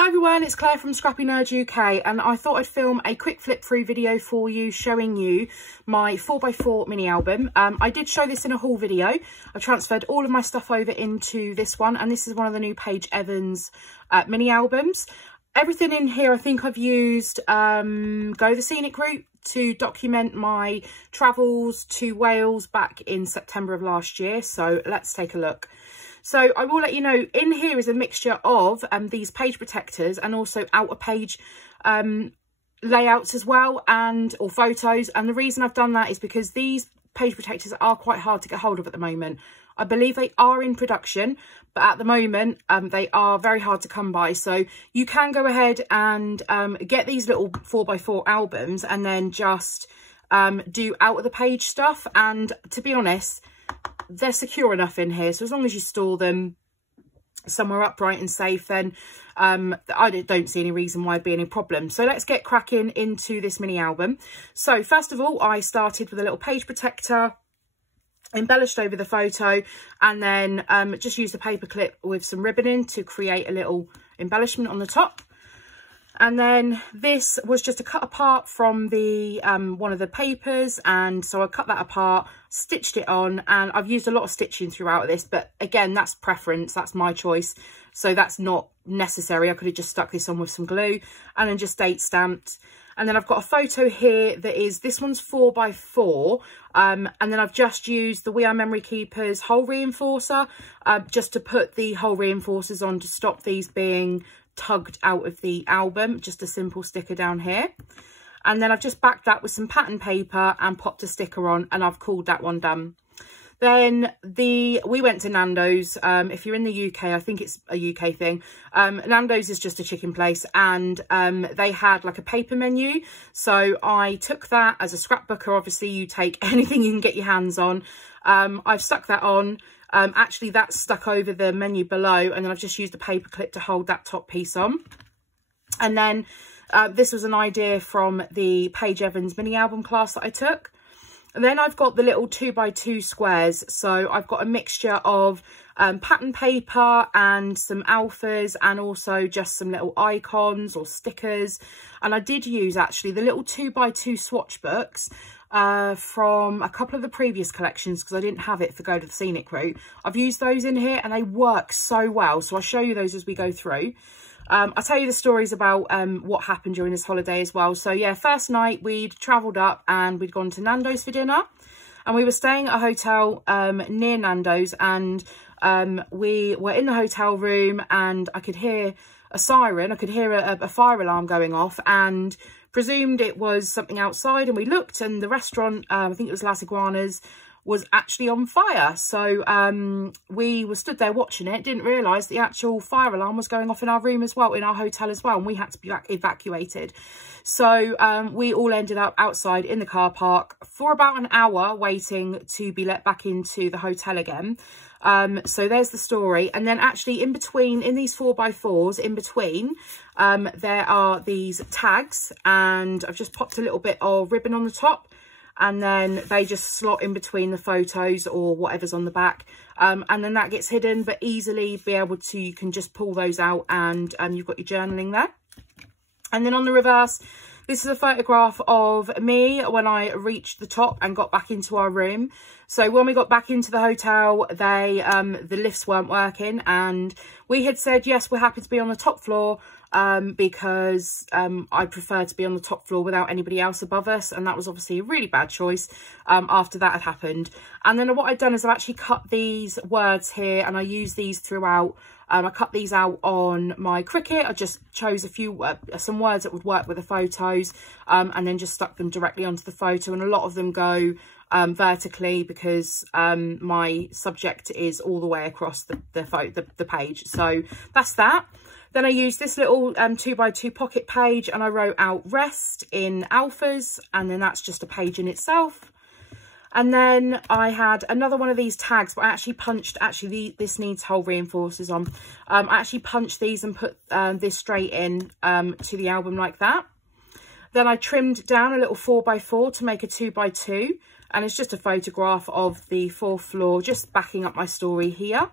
Hi everyone, it's Claire from ScrappyNerdUK, and I thought I'd film a quick flip through video for you showing you my 4x4 mini album. I did show this in a haul video. I transferred all of my stuff over into this one, and this is one of the new Paige Evans mini albums. Everything in here I think I've used Go the Scenic Route to document my travels to Wales back in September of last year. So let's take a look. So I will let you know, in here is a mixture of these page protectors and also outer page layouts as well, or photos. And the reason I've done that is because these page protectors are quite hard to get hold of at the moment. I believe they are in production, but at the moment they are very hard to come by. So you can go ahead and get these little 4x4 albums and then just do out of the page stuff. And to be honest, they're secure enough in here, so as long as you store them somewhere upright and safe, then I don't see any reason why it'd be any problem. So let's get cracking into this mini album. So first of all, I started with a little page protector, embellished over the photo, and then just used a paper clip with some ribboning to create a little embellishment on the top. And then this was just a cut apart from the one of the papers, and so I cut that apart, stitched it on, and I've used a lot of stitching throughout this, but again, that's preference, that's my choice, so that's not necessary. I could have just stuck this on with some glue and then just date stamped. And then I've got a photo here that is, this one's 4x4, and then I've just used the We Are Memory Keepers hole reinforcer just to put the hole reinforcers on to stop these being tugged out of the album. Just a simple sticker down here, and then I've just backed that with some pattern paper and popped a sticker on, and I've called that one done. Then we went to Nando's. If you're in the UK, I think it's a UK thing. Nando's is just a chicken place, and they had like a paper menu, so I took that as a scrapbooker. Obviously you take anything you can get your hands on. I've stuck that on. Actually that's stuck over the menu below, and then I've just used a paper clip to hold that top piece on. And then this was an idea from the Paige Evans mini album class that I took. And then I've got the little 2x2 squares. So I've got a mixture of pattern paper and some alphas, and also just some little icons or stickers. And I did use actually the little 2x2 swatch books from a couple of the previous collections, because I didn't have it for Go to the Scenic Route. I've used those in here and they work so well, so I'll show you those as we go through. I'll tell you the stories about what happened during this holiday as well. So yeah, first night we'd travelled up and we'd gone to Nando's for dinner, and we were staying at a hotel near Nando's, and we were in the hotel room and I could hear a siren. I could hear a fire alarm going off, and presumed it was something outside, and we looked, and the restaurant, I think it was Las Iguanas, was actually on fire. So we were stood there watching it, didn't realise the actual fire alarm was going off in our room as well, in our hotel as well, and we had to be evacuated. So we all ended up outside in the car park for about an hour waiting to be let back into the hotel again. So there's the story. And then actually in between, in these 4x4s, in between, there are these tags, and I've just popped a little bit of ribbon on the top, and then they just slot in between the photos or whatever's on the back. And then that gets hidden, but easily be able to, you can just pull those out, and you've got your journaling there. And then on the reverse, this is a photograph of me when I reached the top and got back into our room. So when we got back into the hotel, the lifts weren't working, and we had said, yes, we're happy to be on the top floor, because I prefer to be on the top floor without anybody else above us. And that was obviously a really bad choice after that had happened. And then what I've done is I've actually cut these words here, and I use these throughout. I cut these out on my Cricut. I just chose a few, some words that would work with the photos, and then just stuck them directly onto the photo. And a lot of them go vertically, because my subject is all the way across the page. So that's that. Then I used this little 2x2 pocket page, and I wrote out rest in alphas, and then that's just a page in itself. And then I had another one of these tags, but I actually punched, this needs hole reinforcers on. I actually punched these and put this straight in to the album like that. Then I trimmed down a little 4x4 to make a 2x2. And it's just a photograph of the 4th floor, just backing up my story here.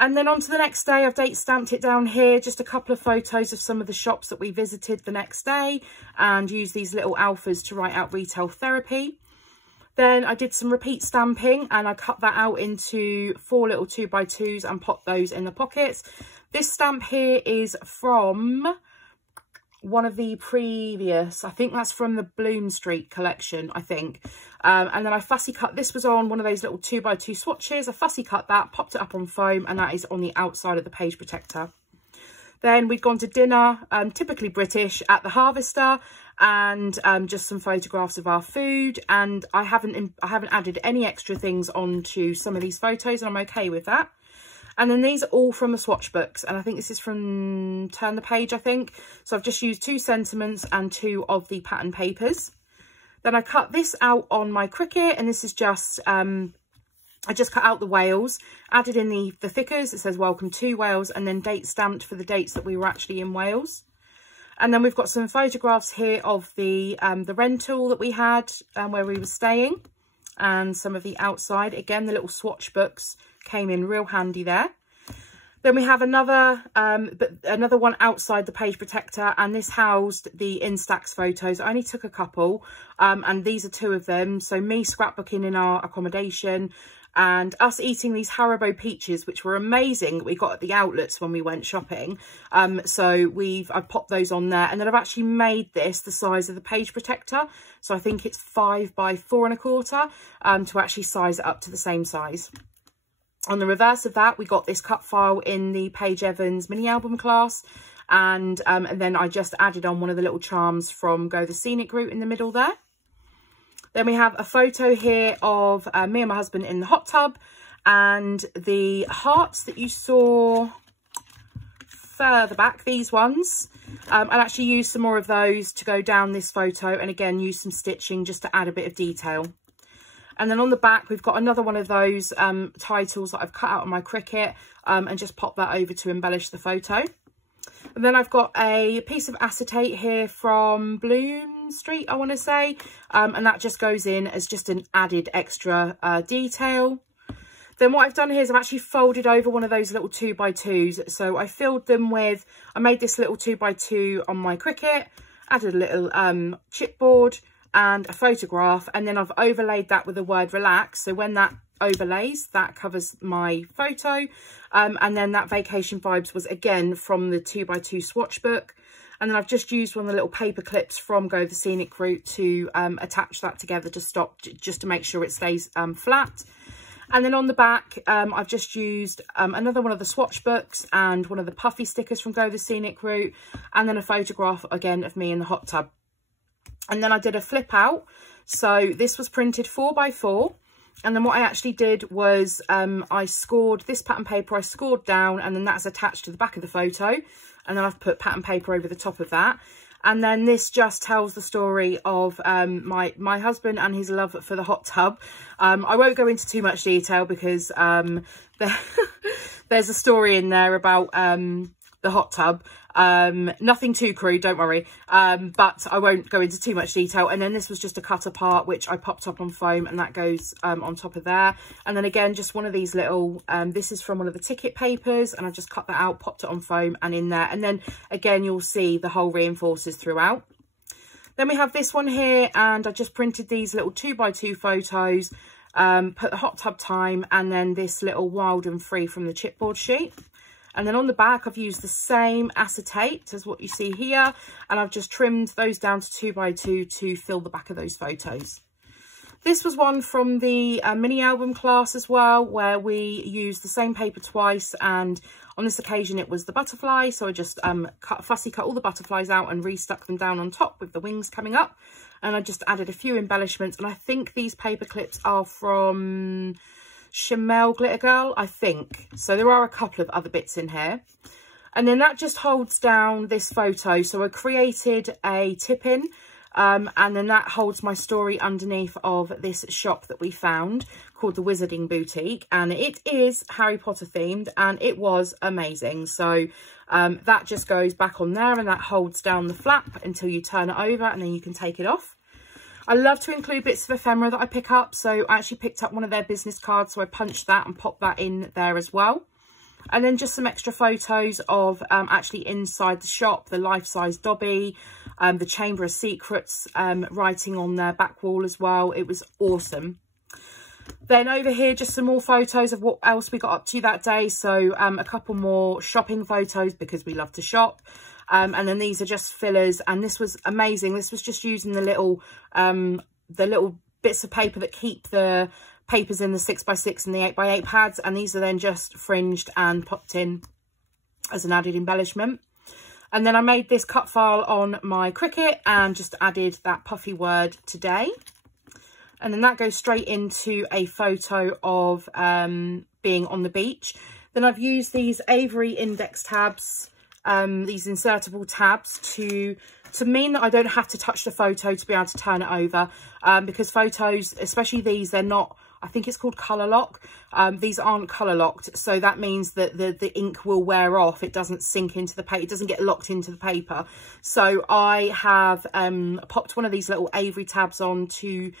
And then on to the next day, I've date stamped it down here, just a couple of photos of some of the shops that we visited the next day, and used these little alphas to write out retail therapy. Then I did some repeat stamping and I cut that out into 4 little 2x2s and popped those in the pockets. This stamp here is from one of the previous, I think that's from the Bloom Street collection, I think. And then I fussy cut, this was on one of those little 2x2 swatches. I fussy cut that, popped it up on foam, and that is on the outside of the page protector. Then we'd gone to dinner, typically British, at the Harvester, and just some photographs of our food. And I haven't added any extra things onto some of these photos, and I'm okay with that. And then these are all from the swatch books, and I think this is from Turn the Page, I think. So I've just used 2 sentiments and 2 of the pattern papers. Then I cut this out on my Cricut, and this is just, I just cut out the Wales, added in the thickers. It says welcome to Wales, and then date stamped for the dates that we were actually in Wales. And then we've got some photographs here of the rental that we had where we were staying, and some of the outside. Again, the little swatch books came in real handy there. Then we have another one outside the page protector, and this housed the Instax photos. I only took a couple, and these are 2 of them. So me scrapbooking in our accommodation, and us eating these Haribo peaches, which were amazing, that we got at the outlets when we went shopping. So I've popped those on there, and then I've actually made this the size of the page protector. So I think it's 5 by 4 1/4, to actually size it up to the same size. On the reverse of that, we got this cut file in the Paige Evans mini album class, and then I just added on one of the little charms from Go the Scenic Route in the middle there. Then we have a photo here of me and my husband in the hot tub, and the hearts that you saw further back, these ones. I'll actually use some more of those to go down this photo, and again use some stitching just to add a bit of detail. And then on the back, we've got another one of those titles that I've cut out on my Cricut, and just pop that over to embellish the photo. And then I've got a piece of acetate here from Bloom Street, I want to say, and that just goes in as just an added extra detail. Then what I've done here is I've actually folded over one of those little 2x2s. So I filled them with, I made this little 2x2 on my Cricut, added a little chipboard and a photograph, and then I've overlaid that with the word relax. So when that overlays, that covers my photo. And then that Vacation Vibes was again from the 2x2 swatch book. And then I've just used one of the little paper clips from Go the Scenic Route to attach that together just to make sure it stays flat. And then on the back, I've just used another one of the swatch books and one of the puffy stickers from Go the Scenic Route, and then a photograph again of me in the hot tub. And then I did a flip out. So this was printed 4 by 4. And then what I actually did was I scored this pattern paper, I scored down, and then that's attached to the back of the photo. And then I've put pattern paper over the top of that. And then this just tells the story of my husband and his love for the hot tub. I won't go into too much detail because there's a story in there about the hot tub. Nothing too crude, don't worry, but I won't go into too much detail. And then this was just a cut apart which I popped up on foam, and that goes on top of there. And then again, just one of these little this is from one of the ticket papers, and I just cut that out, popped it on foam and in there. And then again, you'll see the whole reinforces throughout. Then we have this one here, and I just printed these little 2x2 photos, put the hot tub time, and then this little wild and free from the chipboard sheet. And then on the back, I've used the same acetate as what you see here, and I've just trimmed those down to 2x2 to fill the back of those photos. This was one from the mini album class as well, where we used the same paper twice, and on this occasion it was the butterfly. So I just fussy cut all the butterflies out and restuck them down on top with the wings coming up. And I just added a few embellishments, and I think these paper clips are from Chamel Glitter Girl, I think. So there are a couple of other bits in here. And then that just holds down this photo. So I created a tip-in, and then that holds my story underneath of this shop that we found called the Wizarding Boutique, and it is Harry Potter themed, and it was amazing. So that just goes back on there, and that holds down the flap until you turn it over, and then you can take it off. I love to include bits of ephemera that I pick up. So I actually picked up one of their business cards. So I punched that and popped that in there as well. And then just some extra photos of actually inside the shop, the life-size Dobby, the Chamber of Secrets writing on their back wall as well. It was awesome. Then over here, just some more photos of what else we got up to that day. So a couple more shopping photos because we love to shop. And then these are just fillers, and this was amazing. This was just using the little bits of paper that keep the papers in the 6x6 and the 8x8 pads, and these are then just fringed and popped in as an added embellishment. And then I made this cut file on my Cricut and just added that puffy word today. And then that goes straight into a photo of being on the beach. Then I've used these Avery index tabs, these insertable tabs to mean that I don't have to touch the photo to be able to turn it over, because photos, especially these, they're not, I think it's called colour lock. These aren't colour locked, so that means that the ink will wear off. It doesn't sink into the paper, it doesn't get locked into the paper. So I have popped one of these little Avery tabs on to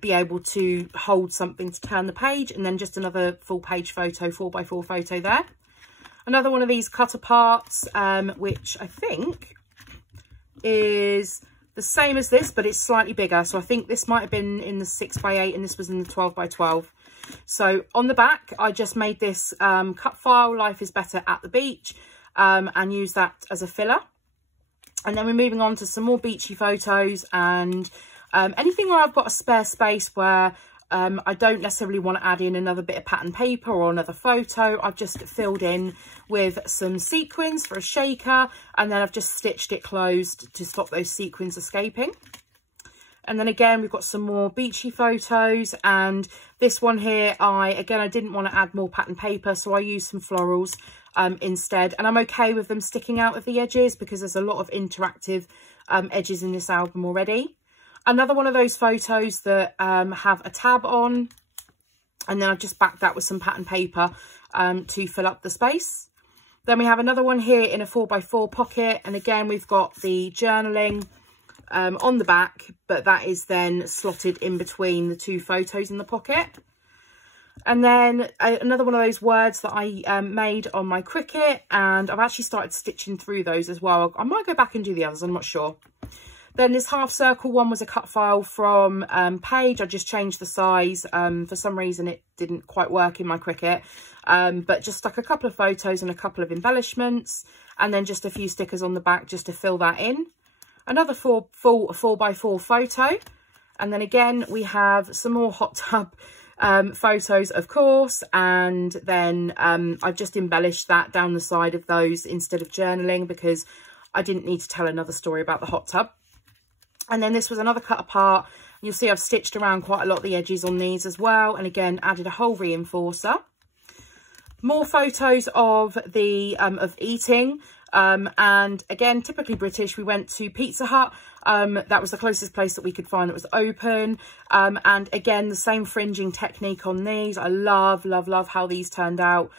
be able to hold something to turn the page, and then just another full page photo, 4x4 photo there. Another one of these cut aparts, which I think is the same as this, but it's slightly bigger. So I think this might have been in the 6x8 and this was in the 12x12. So on the back, I just made this cut file, Life is Better at the Beach, and use that as a filler. And then we're moving on to some more beachy photos, and anything where I've got a spare space where I don't necessarily want to add in another bit of pattern paper or another photo. I've just filled in with some sequins for a shaker, and then I've just stitched it closed to stop those sequins escaping. And then again, we've got some more beachy photos, and this one here, I didn't want to add more pattern paper, so I used some florals instead. And I'm okay with them sticking out of the edges because there's a lot of interactive edges in this album already. Another one of those photos that have a tab on, and then I've just backed that with some pattern paper to fill up the space. Then we have another one here in a 4x4 pocket, and again we've got the journaling on the back, but that is then slotted in between the two photos in the pocket. And then another one of those words that I made on my Cricut, and I've actually started stitching through those as well. I might go back and do the others, I'm not sure. Then this half circle one was a cut file from Paige. I just changed the size. For some reason it didn't quite work in my Cricut, but just stuck a couple of photos and a couple of embellishments, and then just a few stickers on the back just to fill that in. Another full 4x4 photo, and then again we have some more hot tub photos, of course, and then I've just embellished that down the side of those instead of journaling because I didn't need to tell another story about the hot tub. And then this was another cut apart. You'll see I've stitched around quite a lot of the edges on these as well, and again added a whole reinforcer. More photos of the of eating, and again typically British. We went to Pizza Hut. That was the closest place that we could find that was open, and again the same fringing technique on these. I love how these turned out.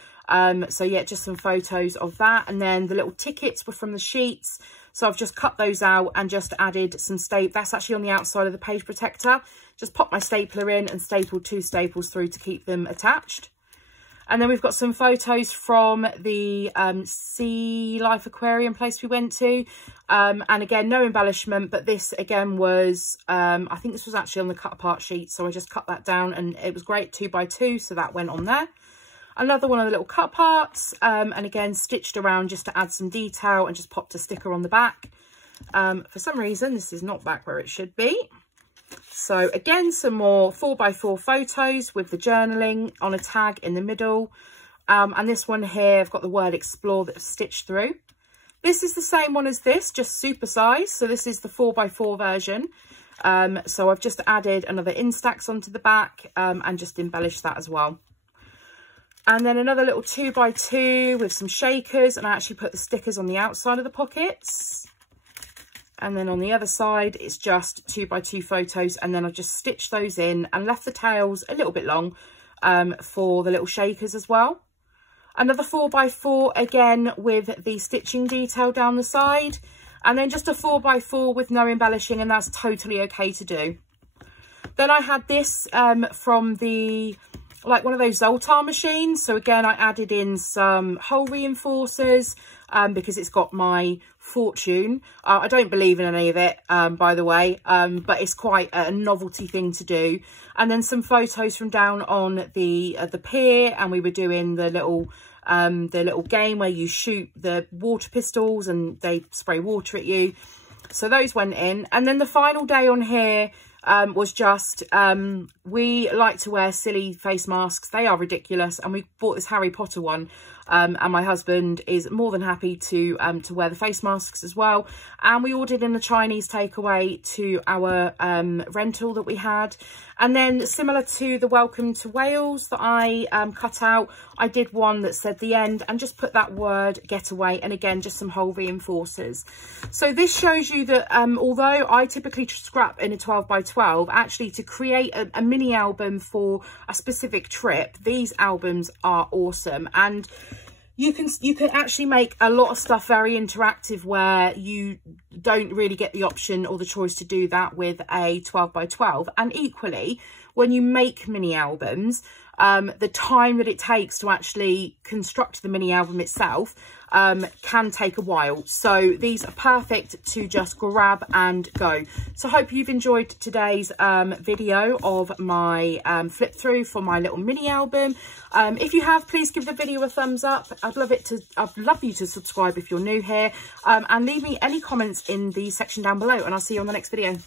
So yeah, just some photos of that, and then the little tickets were from the sheets. So I've just cut those out and just added some that's actually on the outside of the page protector. Just popped my stapler in and stapled 2 staples through to keep them attached. And then we've got some photos from the Sea Life Aquarium place we went to. And again, no embellishment, but this again was, I think this was actually on the cut apart sheet. So I just cut that down and it was great 2x2. So that went on there. Another one of the little cut parts, and again stitched around just to add some detail and just popped a sticker on the back. For some reason this is not back where it should be. So again, some more 4x4 photos with the journaling on a tag in the middle. And this one here, I've got the word explore that's stitched through. This is the same one as this, just super size. So this is the 4x4 version. So I've just added another Instax onto the back and just embellished that as well. And then another little 2x2 with some shakers, and I actually put the stickers on the outside of the pockets. And then on the other side, it's just 2x2 photos, and then I've just stitched those in and left the tails a little bit long for the little shakers as well. Another 4x4 again with the stitching detail down the side, and then just a 4x4 with no embellishing, and that's totally okay to do. Then I had this from the like one of those Zoltar machines. So again, I added in some hole reinforcers because it's got my fortune. I don't believe in any of it, by the way, but it's quite a novelty thing to do. And then some photos from down on the pier, and we were doing the little game where you shoot the water pistols and they spray water at you. So those went in. And then the final day on here was just, we like to wear silly face masks. They are ridiculous. And we bought this Harry Potter one. And my husband is more than happy to wear the face masks as well. And we ordered in a Chinese takeaway to our rental that we had. And then similar to the Welcome to Wales that I cut out, I did one that said the end and just put that word getaway, and again just some hole reinforcers. So this shows you that although I typically scrap in a 12 by 12, actually to create a mini album for a specific trip, these albums are awesome. And you can actually make a lot of stuff very interactive where you don't really get the option or the choice to do that with a 12 by 12. And equally, when you make mini albums, the time that it takes to actually construct the mini album itself can take a while. So these are perfect to just grab and go. So I hope you've enjoyed today's video of my flip through for my little mini album. If you have, please give the video a thumbs up. I'd love you to subscribe if you're new here, and leave me any comments in the section down below, and I'll see you on the next video.